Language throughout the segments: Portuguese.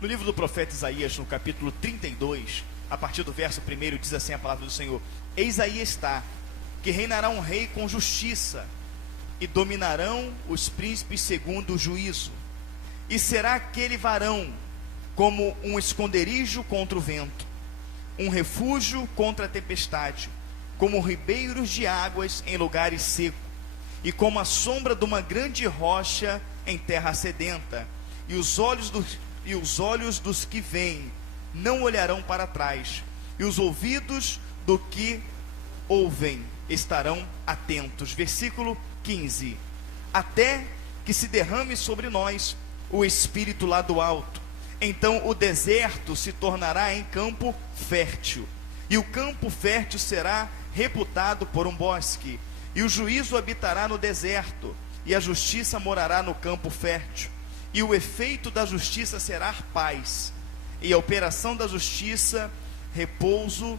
No livro do profeta Isaías, no capítulo 32, a partir do verso 1, diz assim a palavra do Senhor: Eis aí está, que reinará um rei com justiça, e dominarão os príncipes segundo o juízo. E será aquele varão como um esconderijo contra o vento, um refúgio contra a tempestade, como ribeiros de águas em lugares secos, e como a sombra de uma grande rocha em terra sedenta. E os olhos dos que veem não olharão para trás, e os ouvidos do que ouvem estarão atentos. Versículo 15: até que se derrame sobre nós o Espírito lá do alto, então o deserto se tornará em campo fértil, e o campo fértil será reputado por um bosque, e o juízo habitará no deserto, e a justiça morará no campo fértil, e o efeito da justiça será paz, e a operação da justiça, repouso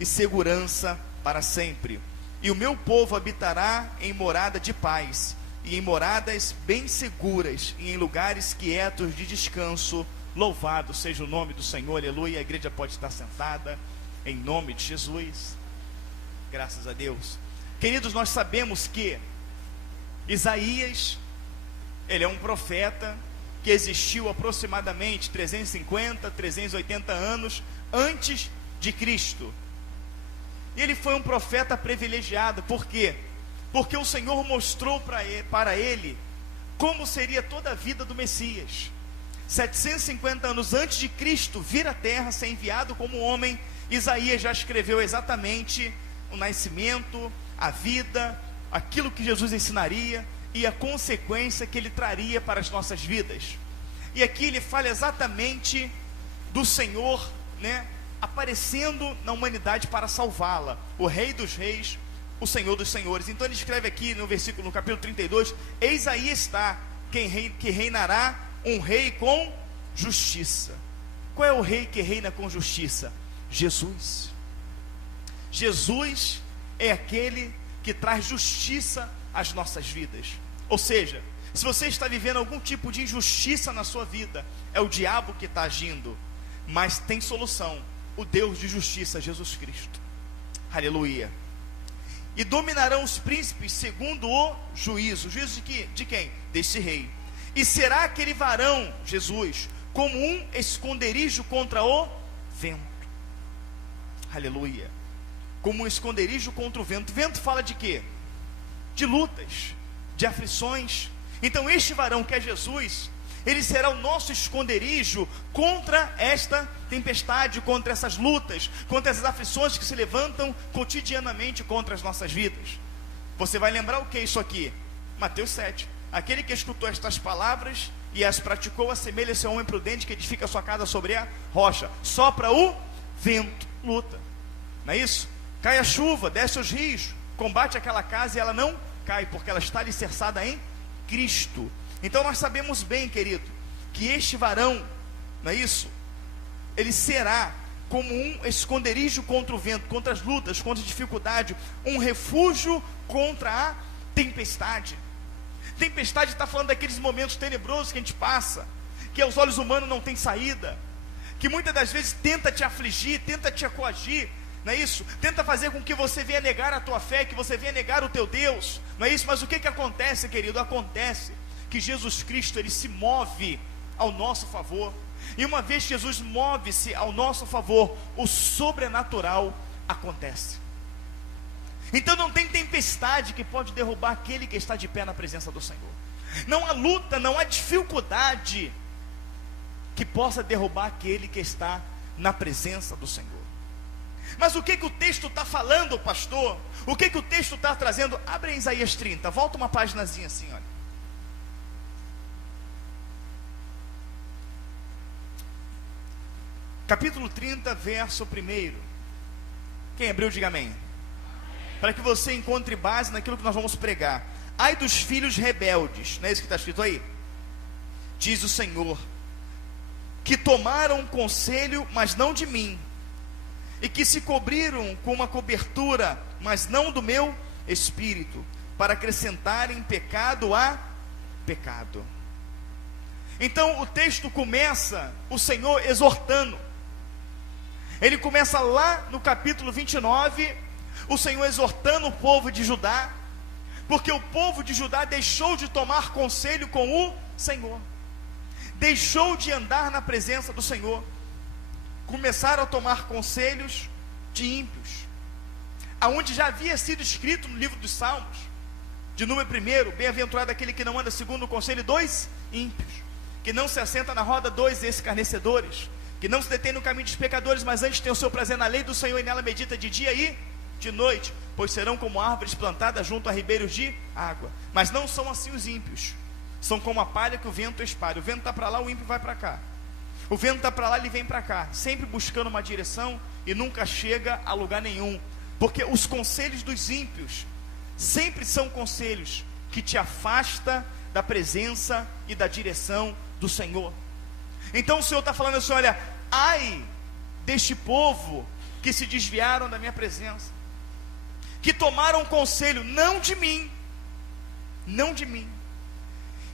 e segurança para sempre. E o meu povo habitará em morada de paz, e em moradas bem seguras, e em lugares quietos de descanso. Louvado seja o nome do Senhor, aleluia. A igreja pode estar sentada, em nome de Jesus. Graças a Deus. Queridos, nós sabemos que Isaías, ele é um profeta que existiu aproximadamente 350, 380 anos antes de Cristo. E ele foi um profeta privilegiado. Por quê? Porque o Senhor mostrou para ele como seria toda a vida do Messias. 750 anos antes de Cristo vir à terra, ser enviado como homem, Isaías já escreveu exatamente o nascimento, a vida, aquilo que Jesus ensinaria e a consequência que ele traria para as nossas vidas. E aqui ele fala exatamente do Senhor, aparecendo na humanidade para salvá-la, o Rei dos Reis, o Senhor dos Senhores. Então ele escreve aqui no capítulo 32: eis aí está que reinará um rei com justiça. Qual é o rei que reina com justiça? Jesus. Jesus é aquele que traz justiça às nossas vidas. Ou seja, se você está vivendo algum tipo de injustiça na sua vida, é o diabo que está agindo, mas tem solução: o Deus de justiça, Jesus Cristo. Aleluia. E dominarão os príncipes segundo o juízo. Juízo de quem? Desse rei. E será aquele varão, Jesus, como um esconderijo contra o vento. Aleluia. Como um esconderijo contra o vento. Vento fala de quê? De lutas, de aflições. Então este varão que é Jesus, ele será o nosso esconderijo contra esta tempestade, contra essas lutas, contra essas aflições que se levantam cotidianamente contra as nossas vidas. Você vai lembrar o que é isso aqui? Mateus 7. Aquele que escutou estas palavras e as praticou, assemelha-se a um homem prudente que edifica a sua casa sobre a rocha. Sopra o vento, luta. Não é isso? Cai a chuva, desce os rios, combate aquela casa e ela não cai, porque ela está alicerçada em Cristo. Então nós sabemos bem, querido, que este varão, não é isso? Ele será como um esconderijo contra o vento, contra as lutas, contra a dificuldade, um refúgio contra a tempestade. Tempestade está falando daqueles momentos tenebrosos que a gente passa, que aos olhos humanos não tem saída, que muitas das vezes tenta te afligir, tenta te coagir, não é isso? Tenta fazer com que você venha negar a tua fé, que você venha negar o teu Deus, não é isso? Mas o que acontece, querido? Acontece que Jesus Cristo, ele se move ao nosso favor, e uma vez que Jesus move-se ao nosso favor, o sobrenatural acontece. Então não tem tempestade que pode derrubar aquele que está de pé na presença do Senhor. Não há luta, não há dificuldade que possa derrubar aquele que está na presença do Senhor. Mas o que o texto está falando, pastor? O que o texto está trazendo? Abre em Isaías 30, volta uma paginazinha assim, olha. Capítulo 30, verso 1. Quem abriu, diga amém. Para que você encontre base naquilo que nós vamos pregar. Ai dos filhos rebeldes, não é isso que está escrito aí? Diz o Senhor, que tomaram conselho, mas não de mim, e que se cobriram com uma cobertura, mas não do meu espírito, para acrescentarem pecado a pecado. Então o texto começa, o Senhor exortando. Ele começa lá no capítulo 29, o Senhor exortando o povo de Judá, porque o povo de Judá deixou de tomar conselho com o Senhor, deixou de andar na presença do Senhor, começaram a tomar conselhos de ímpios, aonde já havia sido escrito no livro dos Salmos, de número 1, bem-aventurado aquele que não anda segundo o conselho dos ímpios, que não se assenta na roda dos escarnecedores, que não se detém no caminho dos pecadores, mas antes tem o seu prazer na lei do Senhor, e nela medita de dia e de noite, pois serão como árvores plantadas junto a ribeiros de água. Mas não são assim os ímpios, são como a palha que o vento espalha. O vento está para lá, o ímpio vai para cá. O vento está para lá, ele vem para cá, sempre buscando uma direção e nunca chega a lugar nenhum, porque os conselhos dos ímpios sempre são conselhos que te afasta da presença e da direção do Senhor. Então o Senhor está falando assim: olha, ai deste povo que se desviaram da minha presença, que tomaram conselho não de mim,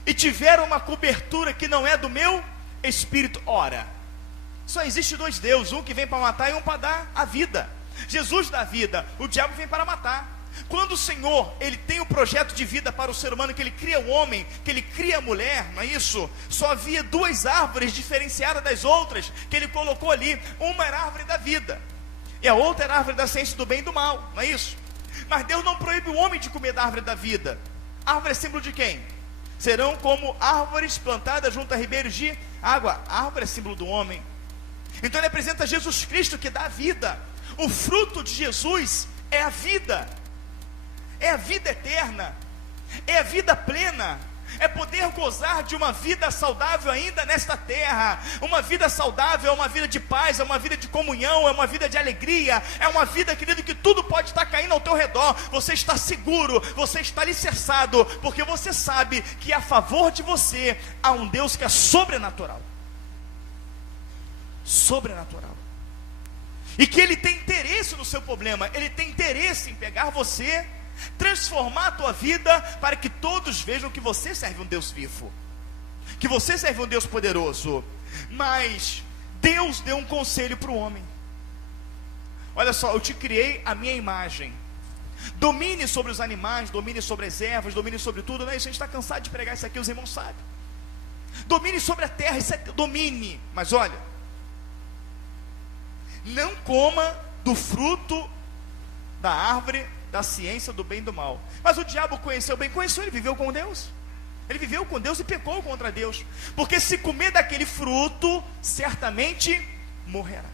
e tiveram uma cobertura que não é do meu Espírito. Ora, só existe dois deuses, um que vem para matar e um para dar a vida. Jesus dá a vida, o diabo vem para matar. Quando o Senhor, Ele tem o projeto de vida para o ser humano, que Ele cria o homem, que Ele cria a mulher, não é isso? Só havia duas árvores diferenciadas das outras, que Ele colocou ali. Uma era a árvore da vida, e a outra era a árvore da ciência do bem e do mal, não é isso? Mas Deus não proíbe o homem de comer da árvore da vida. A árvore é símbolo de quem? Serão como árvores plantadas junto a ribeiros de água. A árvore é símbolo do homem. Então ele apresenta Jesus Cristo, que dá a vida. O fruto de Jesus é a vida eterna, é a vida plena, é poder gozar de uma vida saudável ainda nesta terra. Uma vida saudável é uma vida de paz, é uma vida de comunhão, é uma vida de alegria, é uma vida, querido, que tudo pode estar caindo ao teu redor, você está seguro, você está alicerçado, porque você sabe que a favor de você há um Deus que é sobrenatural, e que Ele tem interesse no seu problema, Ele tem interesse em pegar você, transformar a tua vida, para que todos vejam que você serve um Deus vivo, que você serve um Deus poderoso. Mas Deus deu um conselho para o homem: olha só, eu te criei a minha imagem, domine sobre os animais, domine sobre as ervas, domine sobre tudo. Não é isso, a gente está cansado de pregar isso aqui, os irmãos sabem. Domine sobre a terra, isso é domine. Mas olha, não coma do fruto da árvore da ciência do bem e do mal. Mas o diabo conheceu bem, conheceu, ele viveu com Deus. Ele viveu com Deus e pecou contra Deus. Porque se comer daquele fruto, certamente morrerás.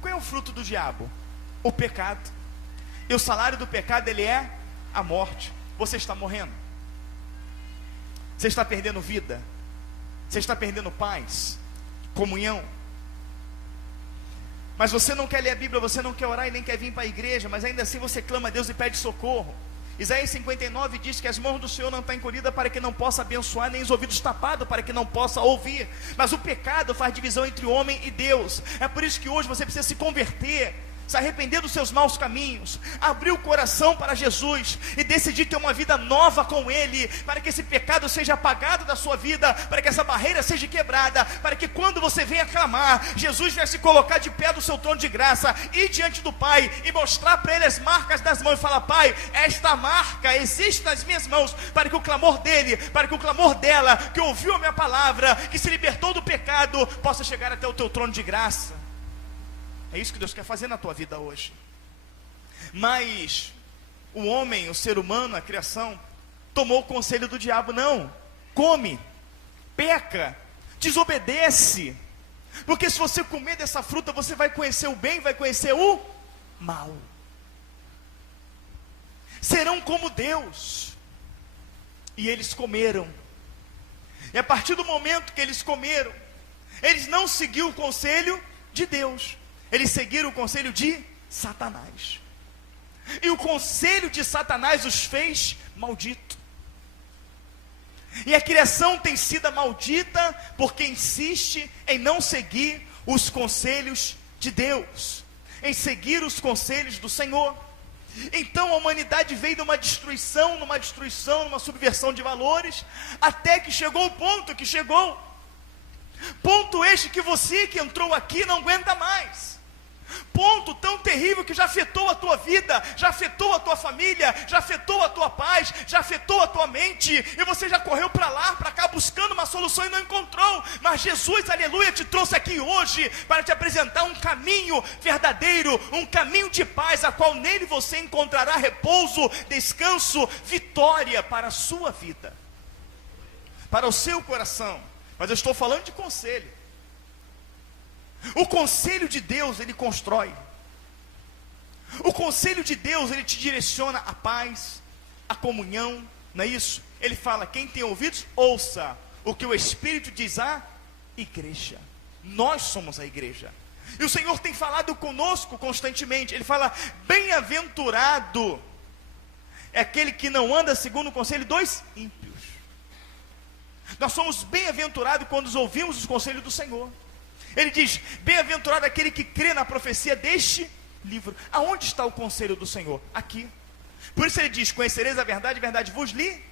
Qual é o fruto do diabo? O pecado. E o salário do pecado, ele é a morte. Você está morrendo. Você está perdendo vida. Você está perdendo paz, comunhão. Mas você não quer ler a Bíblia, você não quer orar e nem quer vir para a igreja, mas ainda assim você clama a Deus e pede socorro. Isaías 59 diz que as mãos do Senhor não estão encolhidas para que não possa abençoar, nem os ouvidos tapados para que não possa ouvir. Mas o pecado faz divisão entre o homem e Deus. É por isso que hoje você precisa se converter, se arrepender dos seus maus caminhos, abrir o coração para Jesus e decidir ter uma vida nova com Ele, para que esse pecado seja apagado da sua vida, para que essa barreira seja quebrada, para que quando você venha clamar, Jesus vai se colocar de pé do seu trono de graça, ir diante do Pai e mostrar para Ele as marcas das mãos e falar: Pai, esta marca existe nas minhas mãos, para que o clamor dele, para que o clamor dela, que ouviu a minha palavra, que se libertou do pecado, possa chegar até o teu trono de graça. É isso que Deus quer fazer na tua vida hoje. Mas o homem, o ser humano, a criação, tomou o conselho do diabo. Não, come, peca, desobedece, porque se você comer dessa fruta, você vai conhecer o bem, vai conhecer o mal. Serão como Deus. E eles comeram. E a partir do momento que eles comeram, eles não seguiram o conselho de Deus, eles seguiram o conselho de Satanás. E o conselho de Satanás os fez maldito. E a criação tem sido maldita porque insiste em não seguir os conselhos de Deus, em seguir os conselhos do Senhor. Então a humanidade veio numa destruição, numa subversão de valores, até que chegou o ponto que chegou. Ponto este que você que entrou aqui não aguenta mais. Ponto tão terrível que já afetou a tua vida, já afetou a tua família, já afetou a tua paz, já afetou a tua mente, e você já correu para lá, para cá, buscando uma solução e não encontrou. Mas Jesus, aleluia, te trouxe aqui hoje para te apresentar um caminho verdadeiro, um caminho de paz, a qual nele você encontrará repouso, descanso, vitória para a sua vida, para o seu coração. Mas eu estou falando de conselho. O conselho de Deus, ele constrói. O conselho de Deus, ele te direciona a paz, a comunhão, não é isso? Ele fala, quem tem ouvidos, ouça o que o Espírito diz à igreja. Nós somos a igreja. E o Senhor tem falado conosco constantemente. Ele fala, bem-aventurado é aquele que não anda segundo o conselho dos ímpios. Nós somos bem-aventurados quando ouvimos os conselhos do Senhor. Ele diz, bem-aventurado aquele que crê na profecia deste livro. Aonde está o conselho do Senhor? Aqui. Por isso ele diz, conhecereis a verdade vos li.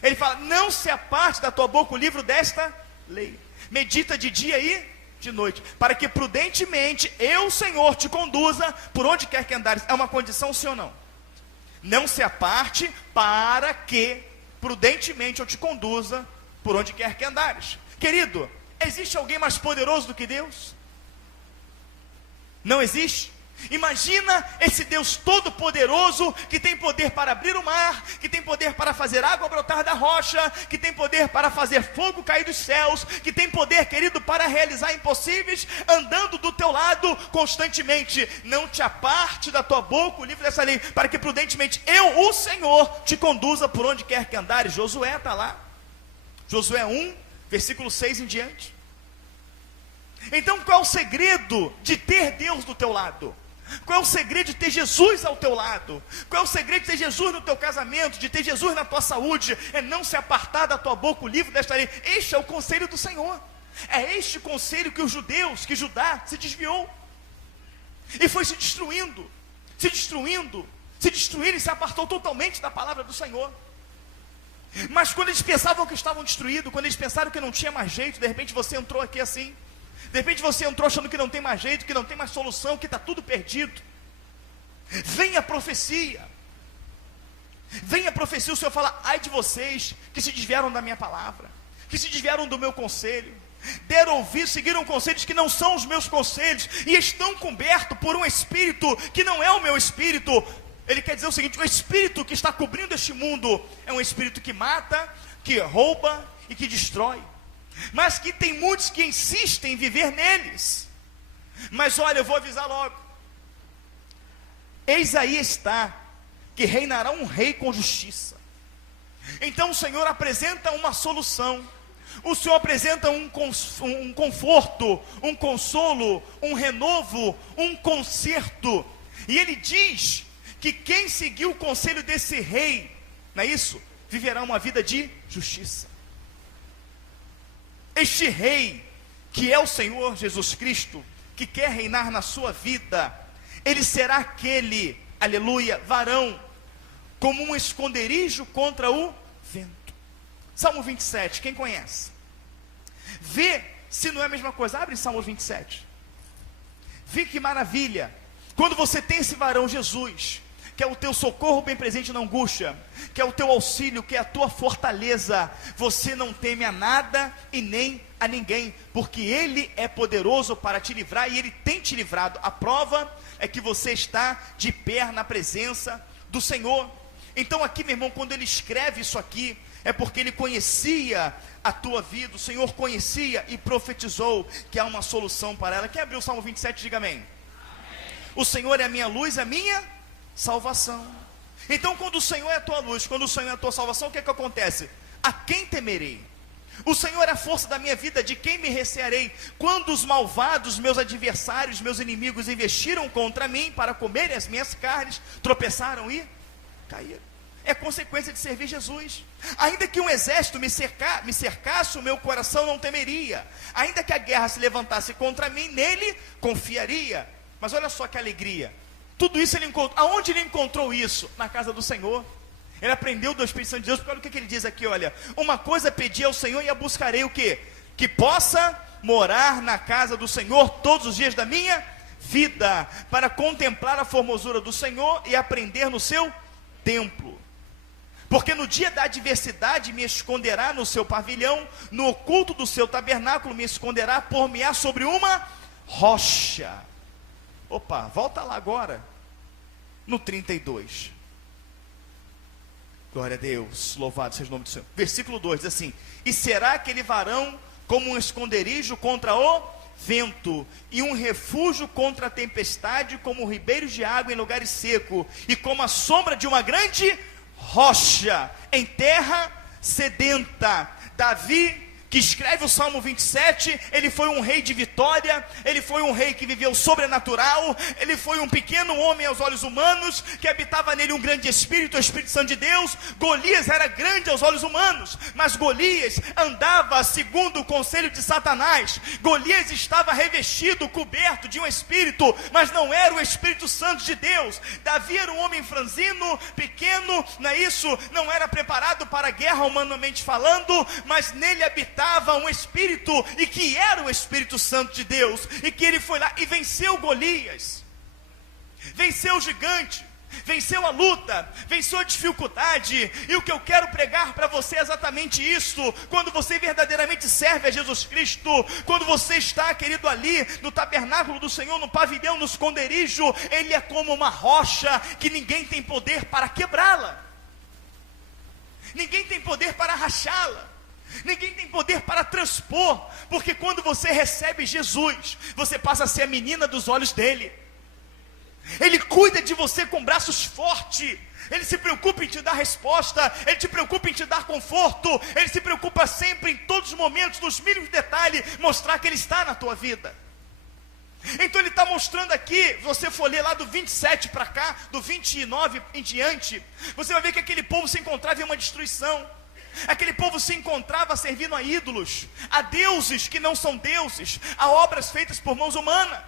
Ele fala, não se aparte da tua boca o livro desta lei. Medita de dia e de noite, para que prudentemente eu, Senhor, te conduza por onde quer que andares. É uma condição, sim ou não? Não se aparte para que prudentemente eu te conduza por onde quer que andares. Querido, existe alguém mais poderoso do que Deus? Não existe. Imagina esse Deus todo poderoso, que tem poder para abrir o mar, que tem poder para fazer água brotar da rocha, que tem poder para fazer fogo cair dos céus, que tem poder, querido, para realizar impossíveis, andando do teu lado constantemente. Não te aparte da tua boca o livro dessa lei, para que prudentemente eu, o Senhor, te conduza por onde quer que andares. Josué está lá, Josué 1, versículo 6 em diante. Então qual é o segredo de ter Deus do teu lado? Qual é o segredo de ter Jesus ao teu lado? Qual é o segredo de ter Jesus no teu casamento, de ter Jesus na tua saúde? É não se apartar da tua boca o livro desta lei. Este é o conselho do Senhor. É este conselho que os judeus, que Judá se desviou e foi se destruindo e se apartou totalmente da palavra do Senhor. Mas quando eles pensavam que estavam destruídos, quando eles pensaram que não tinha mais jeito, de repente você entrou aqui assim. De repente você entrou achando que não tem mais jeito, que não tem mais solução, que está tudo perdido. Vem a profecia. Vem a profecia, o Senhor fala, ai de vocês que se desviaram da minha palavra, que se desviaram do meu conselho, deram ouvido, seguiram conselhos que não são os meus conselhos, e estão cobertos por um espírito que não é o meu espírito. Ele quer dizer o seguinte, o espírito que está cobrindo este mundo é um espírito que mata, que rouba e que destrói. Mas que tem muitos que insistem em viver neles. Mas olha, eu vou avisar logo. Eis aí está, que reinará um rei com justiça. Então o Senhor apresenta uma solução. O Senhor apresenta um conforto, um consolo, um renovo, um conserto. E Ele diz que quem seguir o conselho desse rei, não é isso? Viverá uma vida de justiça. Este rei, que é o Senhor Jesus Cristo, que quer reinar na sua vida, ele será aquele, aleluia, varão, como um esconderijo contra o vento. Salmo 27, quem conhece? Vê se não é a mesma coisa. Abre Salmo 27. Vê que maravilha, quando você tem esse varão Jesus, que é o teu socorro bem presente na angústia, que é o teu auxílio, que é a tua fortaleza, você não teme a nada e nem a ninguém, porque Ele é poderoso para te livrar, e Ele tem te livrado. A prova é que você está de pé na presença do Senhor. Então aqui, meu irmão, quando ele escreve isso aqui, é porque ele conhecia a tua vida, o Senhor conhecia e profetizou que há uma solução para ela. Quem abriu o Salmo 27, diga amém. O Senhor é a minha luz, a minha salvação. Então quando o Senhor é a tua luz, quando o Senhor é a tua salvação, o que é que acontece? A quem temerei? O Senhor é a força da minha vida, de quem me recearei? Quando os malvados, meus adversários, meus inimigos investiram contra mim para comerem as minhas carnes, tropeçaram e caíram. É consequência de servir Jesus. Ainda que um exército me cercasse, o meu coração não temeria. Ainda que a guerra se levantasse contra mim, nele confiaria. Mas olha só que alegria. Tudo isso ele encontrou. Aonde ele encontrou isso? Na casa do Senhor. Ele aprendeu do Espírito Santo de Deus, porque olha o que ele diz aqui, olha. Uma coisa pedi ao Senhor e a buscarei o quê? Que possa morar na casa do Senhor todos os dias da minha vida, para contemplar a formosura do Senhor e aprender no seu templo. Porque no dia da adversidade me esconderá no seu pavilhão, no oculto do seu tabernáculo me esconderá, por-me-á sobre uma rocha. Opa, volta lá agora, no 32. Glória a Deus, louvado seja o nome do Senhor. Versículo 2 diz assim: e será aquele varão como um esconderijo contra o vento, e um refúgio contra a tempestade, como ribeiros de água em lugares secos, e como a sombra de uma grande rocha em terra sedenta. Davi, que escreve o Salmo 27, ele foi um rei de vitória, ele foi um rei que viveu sobrenatural, ele foi um pequeno homem aos olhos humanos, que habitava nele um grande espírito, o Espírito Santo de Deus. Golias era grande aos olhos humanos, mas Golias andava segundo o conselho de Satanás. Golias estava revestido, coberto de um espírito, mas não era o Espírito Santo de Deus. Davi era um homem franzino, pequeno, não é isso? Não era preparado para a guerra humanamente falando, mas nele habitava um espírito, e que era o Espírito Santo de Deus, e que ele foi lá e venceu Golias, venceu o gigante, venceu a luta, venceu a dificuldade. E o que eu quero pregar para você é exatamente isso. Quando você verdadeiramente serve a Jesus Cristo, quando você está, querido, ali no tabernáculo do Senhor, no pavilhão, no esconderijo, ele é como uma rocha que ninguém tem poder para quebrá-la, ninguém tem poder para rachá-la, ninguém tem poder para transpor. Porque quando você recebe Jesus, você passa a ser a menina dos olhos dele. Ele cuida de você com braços fortes, ele se preocupa em te dar resposta, ele se preocupa em te dar conforto, ele se preocupa sempre, em todos os momentos, nos mínimos detalhes, mostrar que ele está na tua vida. Então ele está mostrando aqui, se você for ler lá do 27 para cá, do 29 em diante, você vai ver que aquele povo se encontrava em uma destruição. Aquele povo se encontrava servindo a ídolos, a deuses que não são deuses, a obras feitas por mãos humanas.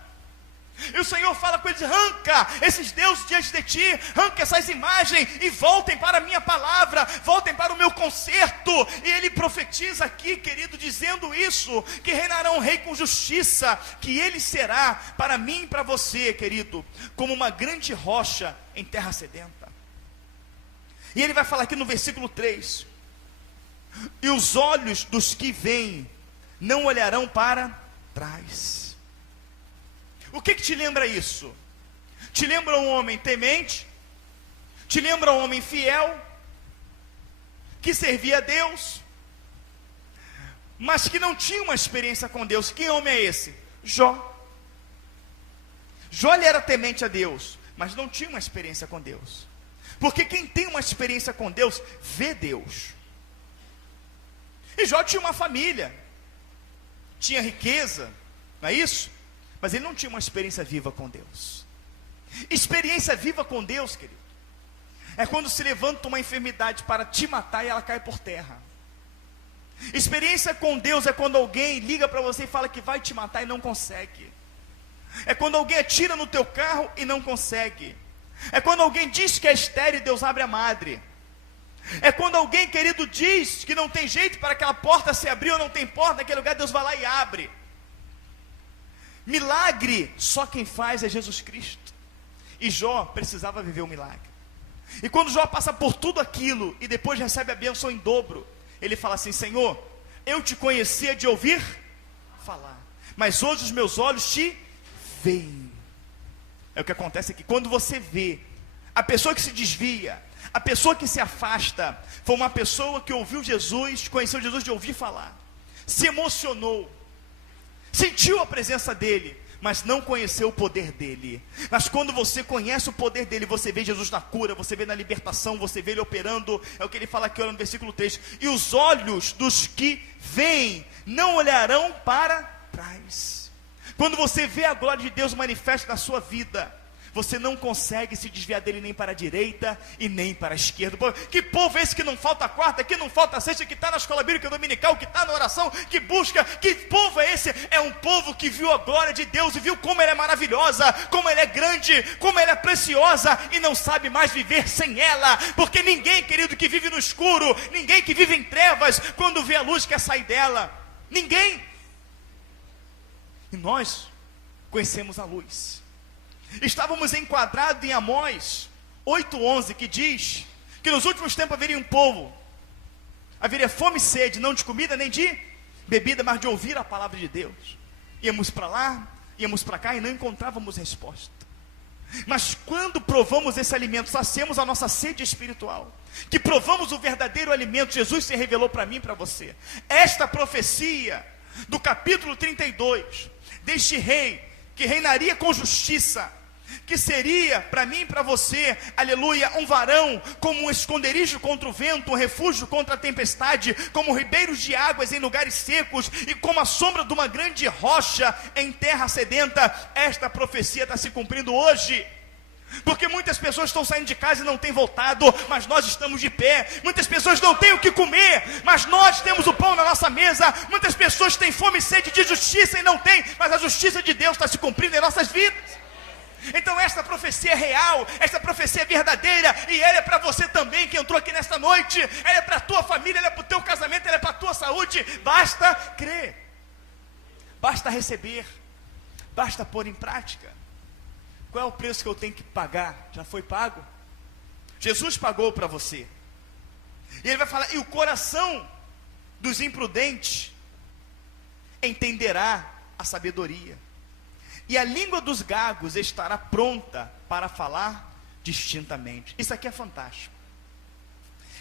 E o Senhor fala com eles: arranca esses deuses diante de ti, arranca essas imagens e voltem para a minha palavra, voltem para o meu conserto. E ele profetiza aqui, querido, dizendo isso, que reinará um rei com justiça, que ele será para mim e para você, querido, como uma grande rocha em terra sedenta. E ele vai falar aqui no versículo 3: e os olhos dos que veem não olharão para trás. O que te lembra isso? Te lembra um homem temente? Te lembra um homem fiel, que servia a Deus, mas que não tinha uma experiência com Deus? Que homem é esse? Jó. Jó, ele era temente a Deus, mas não tinha uma experiência com Deus. Porque quem tem uma experiência com Deus, vê Deus. E Jó tinha uma família, tinha riqueza, não é isso? Mas ele não tinha uma experiência viva com Deus. Experiência viva com Deus, querido, é quando se levanta uma enfermidade para te matar e ela cai por terra. Experiência com Deus é quando alguém liga para você e fala que vai te matar e não consegue. É quando alguém atira no teu carro e não consegue. É quando alguém diz que é estéril e Deus abre a madre. É quando alguém, querido, diz que não tem jeito para aquela porta se abrir, ou não tem porta naquele lugar, Deus vai lá e abre. Milagre, só quem faz é Jesus Cristo. E Jó precisava viver um milagre. E quando Jó passa por tudo aquilo, e depois recebe a bênção em dobro, ele fala assim: Senhor, eu te conhecia de ouvir falar, mas hoje os meus olhos te veem. É o que acontece aqui. Quando você vê, a pessoa que se desvia, a pessoa que se afasta, foi uma pessoa que ouviu Jesus, conheceu Jesus de ouvir falar, se emocionou, sentiu a presença dele, mas não conheceu o poder dele. Mas quando você conhece o poder dele, você vê Jesus na cura, você vê na libertação, você vê ele operando. É o que ele fala aqui, olha no versículo 3: e os olhos dos que veem não olharão para trás. Quando você vê a glória de Deus manifesta na sua vida, você não consegue se desviar dele nem para a direita e nem para a esquerda. Que povo é esse que não falta quarta, que não falta sexta, que está na escola bíblica dominical, que está na oração, que busca? Que povo é esse? É um povo que viu a glória de Deus e viu como ela é maravilhosa, como ela é grande, como ela é preciosa, e não sabe mais viver sem ela. Porque ninguém, querido, que vive no escuro, ninguém que vive em trevas, quando vê a luz quer sair dela. Ninguém. E nós conhecemos a luz. Estávamos enquadrados em Amós 8:11, que diz que nos últimos tempos haveria um povo, haveria fome e sede, não de comida nem de bebida, mas de ouvir a palavra de Deus. Íamos para lá, íamos para cá e não encontrávamos resposta. Mas quando provamos esse alimento, saciamos a nossa sede espiritual, que provamos o verdadeiro alimento, Jesus se revelou para mim e para você. Esta profecia do capítulo 32, deste rei, que reinaria com justiça, que seria para mim e para você, aleluia, um varão como um esconderijo contra o vento, um refúgio contra a tempestade, como ribeiros de águas em lugares secos, e como a sombra de uma grande rocha em terra sedenta. Esta profecia está se cumprindo hoje. Porque muitas pessoas estão saindo de casa e não têm voltado, mas nós estamos de pé. Muitas pessoas não têm o que comer, mas nós temos o pão na nossa mesa. Muitas pessoas têm fome e sede de justiça e não têm, mas a justiça de Deus está se cumprindo em nossas vidas. Então esta profecia é real, esta profecia é verdadeira, e ela é para você também que entrou aqui nesta noite. Ela é para a tua família, ela é para o teu casamento, ela é para a tua saúde. Basta crer, basta receber, basta pôr em prática. Qual é o preço que eu tenho que pagar? Já foi pago? Jesus pagou para você. E ele vai falar: e o coração dos imprudentes entenderá a sabedoria, e a língua dos gagos estará pronta para falar distintamente. Isso aqui é fantástico.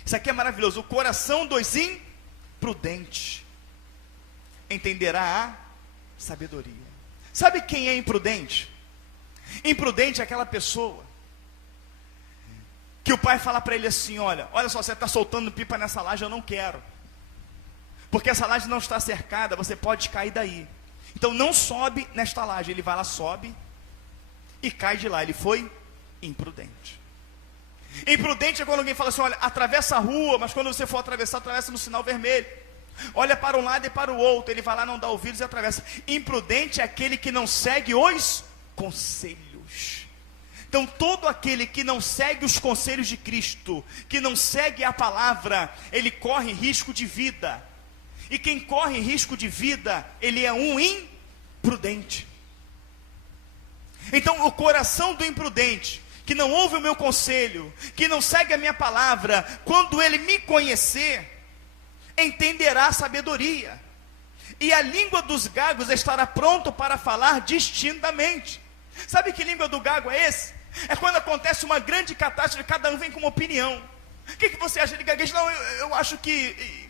Isso aqui é maravilhoso. O coração dos imprudentes entenderá a sabedoria. Sabe quem é imprudente? Imprudente é aquela pessoa que o pai fala para ele assim: olha só, você está soltando pipa nessa laje, eu não quero, porque essa laje não está cercada, você pode cair daí, então não sobe nesta laje. Ele vai lá, sobe e cai de lá. Ele foi imprudente. Imprudente é quando alguém fala assim: olha, atravessa a rua, mas quando você for atravessar, atravessa no sinal vermelho. Olha para um lado e para o outro. Ele vai lá, não dá ouvidos e atravessa. Imprudente é aquele que não segue os conselhos. Então todo aquele que não segue os conselhos de Cristo, que não segue a palavra, ele corre risco de vida. E quem corre risco de vida, ele é um imprudente. Então o coração do imprudente, que não ouve o meu conselho, que não segue a minha palavra, quando ele me conhecer, entenderá a sabedoria, e a língua dos gagos estará pronto para falar distintamente. Sabe que língua do gago é esse? É quando acontece uma grande catástrofe, cada um vem com uma opinião. O que você acha de gaguejo? Não, eu acho que...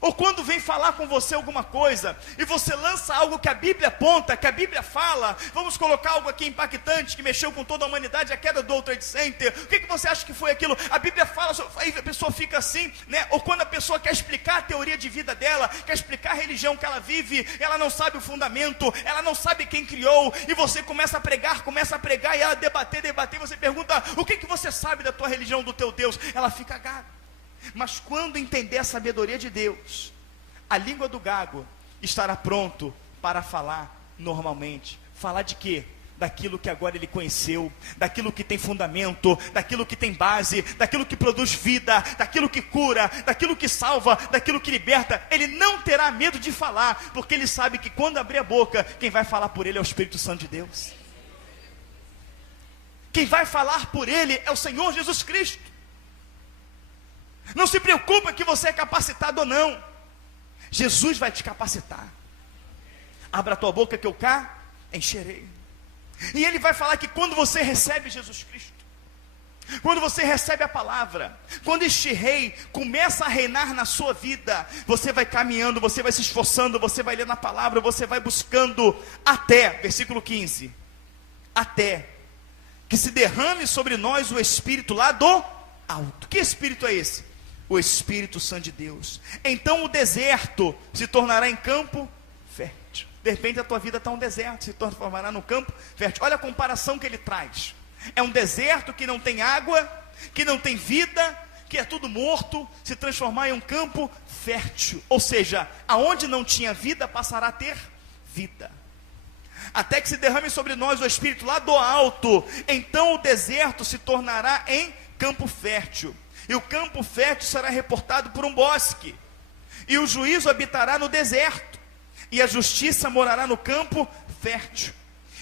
Ou quando vem falar com você alguma coisa, e você lança algo que a Bíblia aponta, que a Bíblia fala. Vamos colocar algo aqui impactante, que mexeu com toda a humanidade, a queda do World Trade Center. O que você acha que foi aquilo? A Bíblia fala, aí a pessoa fica assim, né? Ou quando a pessoa quer explicar a teoria de vida dela, quer explicar a religião que ela vive, ela não sabe o fundamento, ela não sabe quem criou, e você começa a pregar, e ela debater, e você pergunta: o que você sabe da tua religião, do teu Deus? Ela fica gaga. Mas quando entender a sabedoria de Deus, a língua do gago estará pronto para falar normalmente. Falar de quê? Daquilo que agora ele conheceu, daquilo que tem fundamento, daquilo que tem base, daquilo que produz vida, daquilo que cura, daquilo que salva, daquilo que liberta. Ele não terá medo de falar, porque ele sabe que quando abrir a boca, quem vai falar por ele é o Espírito Santo de Deus. Quem vai falar por ele é o Senhor Jesus Cristo. Não se preocupa que você é capacitado ou não. Jesus vai te capacitar. Abra a tua boca que eu cá encherei. E ele vai falar que quando você recebe Jesus Cristo, quando você recebe a palavra, quando este rei começa a reinar na sua vida, você vai caminhando, você vai se esforçando, você vai lendo a palavra, você vai buscando até, versículo 15, até que se derrame sobre nós o Espírito lá do alto. Que Espírito é esse? O Espírito Santo de Deus. Então o deserto se tornará em campo fértil. De repente a tua vida está um deserto, se transformará no campo fértil. Olha a comparação que ele traz. É um deserto que não tem água, que não tem vida, que é tudo morto, se transformar em um campo fértil. Ou seja, aonde não tinha vida, passará a ter vida. Até que se derrame sobre nós o Espírito lá do alto, então o deserto se tornará em campo fértil. E o campo fértil será reportado por um bosque. E o juízo habitará no deserto, e a justiça morará no campo fértil.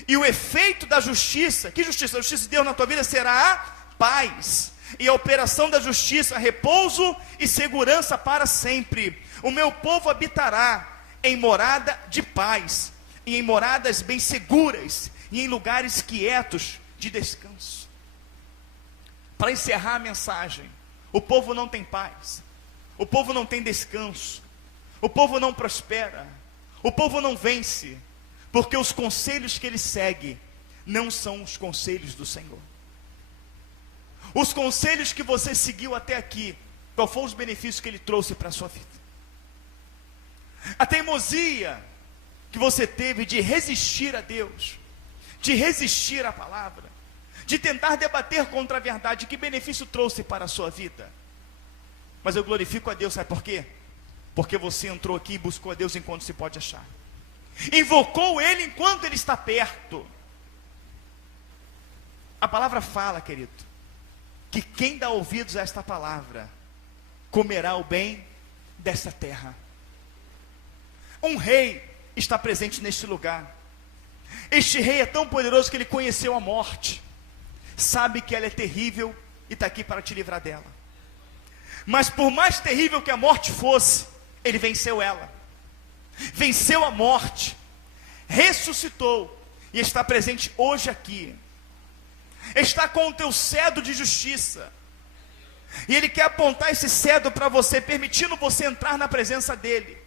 E o efeito da justiça, que justiça? A justiça de Deus na tua vida será a paz. E a operação da justiça, repouso e segurança para sempre. O meu povo habitará em morada de paz, e em moradas bem seguras, e em lugares quietos de descanso. Para encerrar a mensagem, o povo não tem paz, o povo não tem descanso, o povo não prospera, o povo não vence, porque os conselhos que ele segue não são os conselhos do Senhor. Os conselhos que você seguiu até aqui, qual foi os benefícios que ele trouxe para a sua vida? A teimosia que você teve de resistir a Deus, de resistir à palavra, de tentar debater contra a verdade, que benefício trouxe para a sua vida? Mas eu glorifico a Deus, sabe por quê? Porque você entrou aqui e buscou a Deus enquanto se pode achar, invocou Ele enquanto Ele está perto. A palavra fala, querido, que quem dá ouvidos a esta palavra, comerá o bem desta terra. Um rei está presente neste lugar. Este rei é tão poderoso que ele conheceu a morte, sabe que ela é terrível e está aqui para te livrar dela. Mas por mais terrível que a morte fosse, ele venceu ela, venceu a morte, ressuscitou e está presente hoje aqui. Está com o teu cetro de justiça, e ele quer apontar esse cetro para você, permitindo você entrar na presença dele.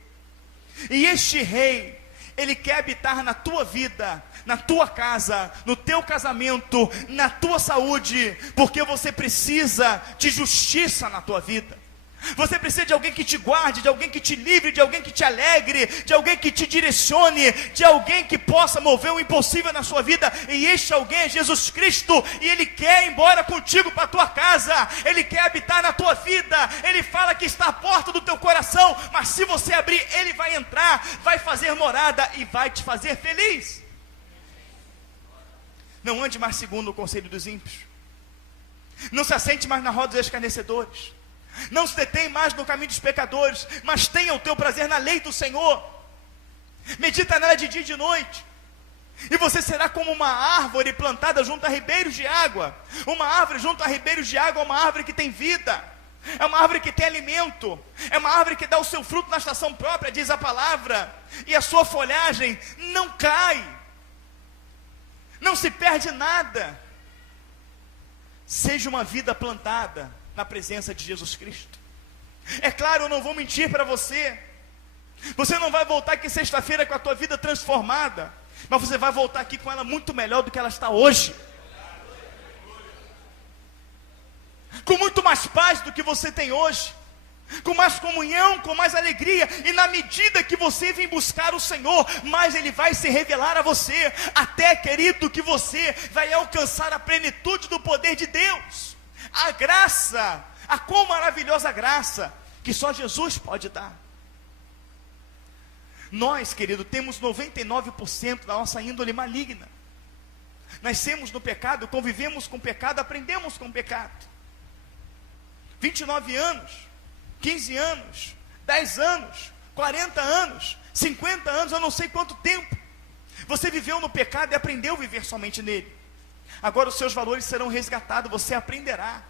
E este rei, ele quer habitar na tua vida, na tua casa, no teu casamento, na tua saúde, porque você precisa de justiça na tua vida. Você precisa de alguém que te guarde, de alguém que te livre, de alguém que te alegre, de alguém que te direcione, de alguém que possa mover o impossível na sua vida. E este alguém é Jesus Cristo, e Ele quer ir embora contigo para a tua casa, Ele quer habitar na tua vida. Ele fala que está à porta do teu coração, mas se você abrir, Ele vai entrar, vai fazer morada e vai te fazer feliz. Não ande mais segundo o conselho dos ímpios, não se assente mais na roda dos escarnecedores, não se detém mais no caminho dos pecadores, mas tenha o teu prazer na lei do Senhor. Medita nela de dia e de noite, e você será como uma árvore plantada junto a ribeiros de água. Uma árvore junto a ribeiros de água é uma árvore que tem vida, é uma árvore que tem alimento, é uma árvore que dá o seu fruto na estação própria, diz a palavra, e a sua folhagem não cai, não se perde nada. Seja uma vida plantada na presença de Jesus Cristo. É claro, eu não vou mentir para você, você não vai voltar aqui sexta-feira com a tua vida transformada, mas você vai voltar aqui com ela muito melhor do que ela está hoje, com muito mais paz do que você tem hoje, com mais comunhão, com mais alegria. E na medida que você vem buscar o Senhor, mais Ele vai se revelar a você, até, querido, que você vai alcançar a plenitude do poder de Deus. A graça, a quão maravilhosa graça, que só Jesus pode dar. Nós, querido, temos 99% da nossa índole maligna. Nascemos no pecado, convivemos com o pecado, aprendemos com o pecado. 29 anos, 15 anos, 10 anos, 40 anos, 50 anos, eu não sei quanto tempo você viveu no pecado e aprendeu a viver somente nele. Agora os seus valores serão resgatados, você aprenderá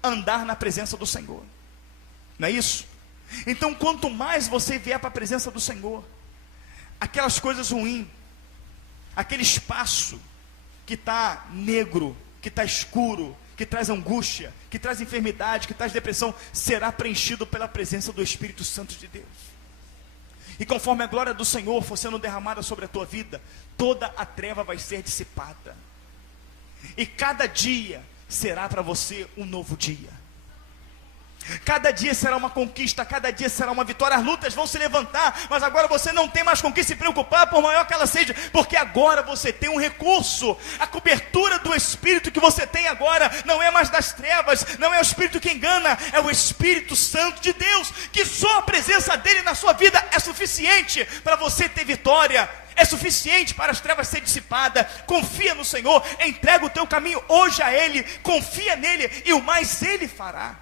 a andar na presença do Senhor, não é isso? Então quanto mais você vier para a presença do Senhor, aquelas coisas ruins, aquele espaço que está negro, que está escuro, que traz angústia, que traz enfermidade, que traz depressão, será preenchido pela presença do Espírito Santo de Deus. E conforme a glória do Senhor for sendo derramada sobre a tua vida, toda a treva vai ser dissipada, e cada dia será para você um novo dia. Cada dia será uma conquista, cada dia será uma vitória. As lutas vão se levantar, mas agora você não tem mais com que se preocupar, por maior que ela seja, porque agora você tem um recurso. A cobertura do Espírito que você tem agora não é mais das trevas, não é o Espírito que engana, é o Espírito Santo de Deus, que só a presença dele na sua vida é suficiente para você ter vitória, é suficiente para as trevas ser dissipada. Confia no Senhor, entrega o teu caminho hoje a Ele, confia nele e o mais Ele fará.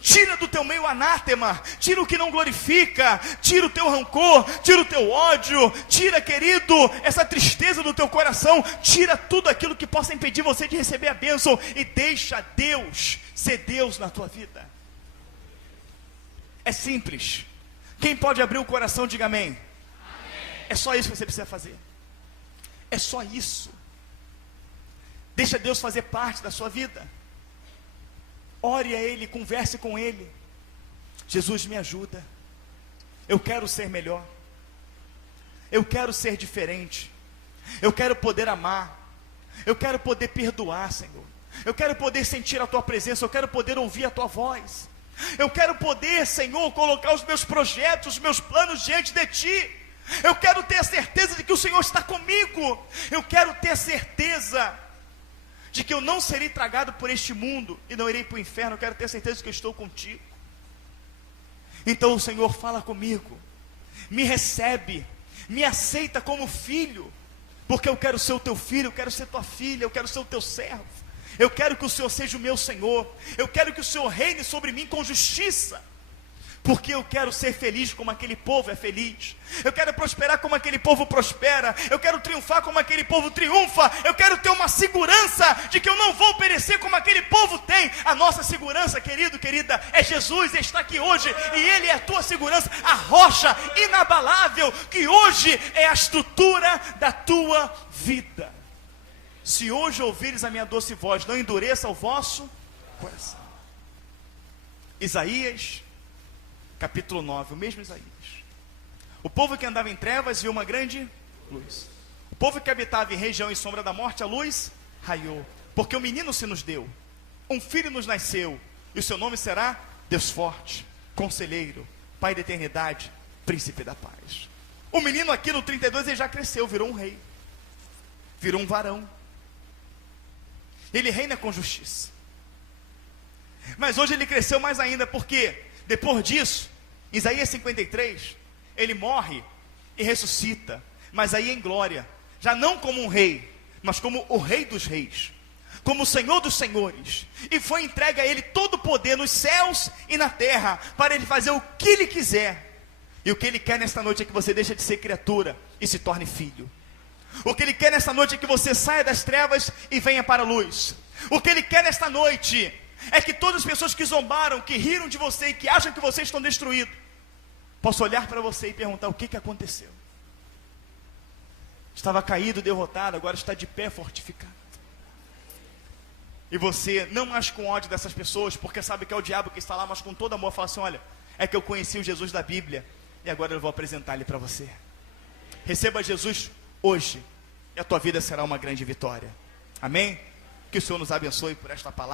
Tira do teu meio o anátema, tira o que não glorifica, tira o teu rancor, tira o teu ódio, tira, querido, essa tristeza do teu coração, tira tudo aquilo que possa impedir você de receber a bênção e deixa Deus ser Deus na tua vida. É simples. Quem pode abrir o coração, diga amém. É só isso que você precisa fazer. É só isso. Deixa Deus fazer parte da sua vida. Ore a Ele, converse com Ele. Jesus, me ajuda. Eu quero ser melhor. Eu quero ser diferente. Eu quero poder amar. Eu quero poder perdoar, Senhor. Eu quero poder sentir a Tua presença. Eu quero poder ouvir a Tua voz. Eu quero poder, Senhor, colocar os meus projetos, os meus planos diante de Ti. Eu quero ter a certeza de que o Senhor está comigo. Eu quero ter a certeza de que eu não serei tragado por este mundo e não irei para o inferno. Eu quero ter certeza de que eu estou contigo. Então o Senhor fala comigo, me recebe, me aceita como filho, porque eu quero ser o teu filho, eu quero ser tua filha, eu quero ser o teu servo. Eu quero que o Senhor seja o meu Senhor. Eu quero que o Senhor reine sobre mim com justiça, porque eu quero ser feliz como aquele povo é feliz. Eu quero prosperar como aquele povo prospera. Eu quero triunfar como aquele povo triunfa. Eu quero ter uma segurança de que eu não vou perecer como aquele povo tem. A nossa segurança, querido, querida, é Jesus. Ele está aqui hoje e Ele é a tua segurança, a rocha inabalável, que hoje é a estrutura da tua vida. Se hoje ouvires a minha doce voz, não endureça o vosso coração. Isaías capítulo 9, o mesmo Isaías. O povo que andava em trevas viu uma grande luz. O povo que habitava em região e sombra da morte, a luz raiou. Porque um menino se nos deu, um filho nos nasceu, e o seu nome será Deus Forte, Conselheiro, Pai da Eternidade, Príncipe da Paz. O menino aqui no 32, ele já cresceu, virou um rei, virou um varão. Ele reina com justiça. Mas hoje ele cresceu mais ainda, porque depois disso, Isaías 53, ele morre e ressuscita, mas aí em glória, já não como um rei, mas como o Rei dos Reis, como o Senhor dos Senhores, e foi entregue a ele todo o poder nos céus e na terra, para ele fazer o que ele quiser. E o que ele quer nesta noite é que você deixe de ser criatura e se torne filho. O que ele quer nesta noite é que você saia das trevas e venha para a luz. O que ele quer nesta noite é que todas as pessoas que zombaram, que riram de você e que acham que vocês estão destruídos, possam olhar para você e perguntar o que aconteceu. Estava caído, derrotado, agora está de pé, fortificado. E você, não mais com ódio dessas pessoas, porque sabe que é o diabo que está lá, mas com todo amor, fala assim, olha, é que eu conheci o Jesus da Bíblia, e agora eu vou apresentar ele para você. Receba Jesus hoje, e a tua vida será uma grande vitória. Amém? Que o Senhor nos abençoe por esta palavra.